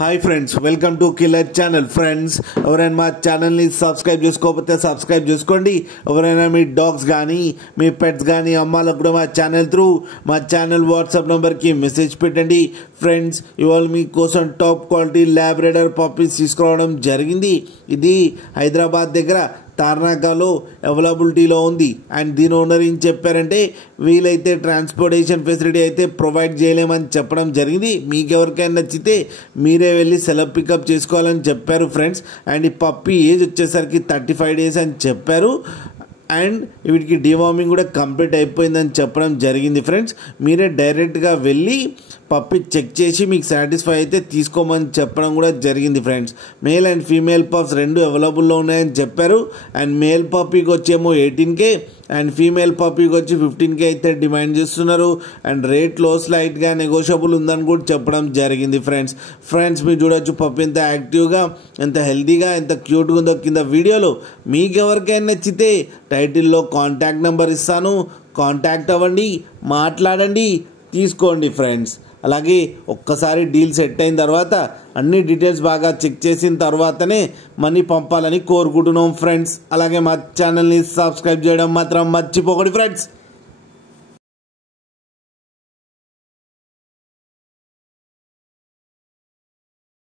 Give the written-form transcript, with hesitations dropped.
Hi friends, welcome to killer channel. Friends, ఎవరైనా మా ఛానల్ని సబ్స్క్రైబ్ చేసుకోకపోతే సబ్స్క్రైబ్ చేసుకోండి. ఎవరైనా మీ డాగ్స్ కానీ మీ పెట్స్ కానీ అమ్మాలకు కూడా మా ఛానల్ వాట్సాప్ నెంబర్కి మెసేజ్ పెట్టండి. ఫ్రెండ్స్, ఇవాళ మీకోసం టాప్ క్వాలిటీ ల్యాబ్రేడర్ పప్పీస్ తీసుకురావడం జరిగింది. ఇది హైదరాబాద్ దగ్గర తార్నాకాలో అవైలబిలిటీలో ఉంది. అండ్ దీని ఓనర్ ఏం చెప్పారంటే, వీలైతే ట్రాన్స్పోర్టేషన్ ఫెసిలిటీ అయితే ప్రొవైడ్ చేయలేమని చెప్పడం జరిగింది. మీకు ఎవరికైనా నచ్చితే మీరే వెళ్ళి సెలవు పికప్ చేసుకోవాలని చెప్పారు ఫ్రెండ్స్. అండ్ ఈ పప్పీ ఏజ్ వచ్చేసరికి 35 days అని చెప్పారు. అండ్ వీటికి డివార్మింగ్ కూడా కంప్లీట్ అయిపోయిందని చెప్పడం జరిగింది ఫ్రెండ్స్. మీరే డైరెక్ట్గా వెళ్ళి పప్పి చెక్ చేసి మీకు సాటిస్ఫై అయితే తీసుకోమని చెప్పడం కూడా జరిగింది friends. Male and female pups రెండు అవైలబుల్లో ఉన్నాయని చెప్పారు. అండ్ మేల్ పప్పీకి వచ్చేమో 18K అండ్ ఫీమేల్ పప్పీకి వచ్చి 15K అయితే డిమాండ్ చేస్తున్నారు. అండ్ రేట్లో స్లైట్గా నెగోషియబుల్ ఉందని కూడా చెప్పడం జరిగింది ఫ్రెండ్స్ మీరు చూడొచ్చు పప్పి ఎంత యాక్టివ్గా, ఎంత హెల్తీగా, ఎంత క్యూట్గా ఉందో కింద వీడియోలో. మీకు ఎవరికైనా నచ్చితే టైటిల్లో కాంటాక్ట్ నెంబర్ ఇస్తాను, కాంటాక్ట్ అవ్వండి, మాట్లాడండి, తీసుకోండి ఫ్రెండ్స్. అలాగే ఒక్కసారి డీల్ సెట్ అయిన తర్వాత అన్ని డీటెయిల్స్ బాగా చెక్ చేసిన తర్వాతనే మనీ పంపాలని కోరుకుంటున్నాం ఫ్రెండ్స్. అలాగే మా ఛానల్ని సబ్స్క్రైబ్ చేయడం మాత్రం మర్చిపోకండి ఫ్రెండ్స్.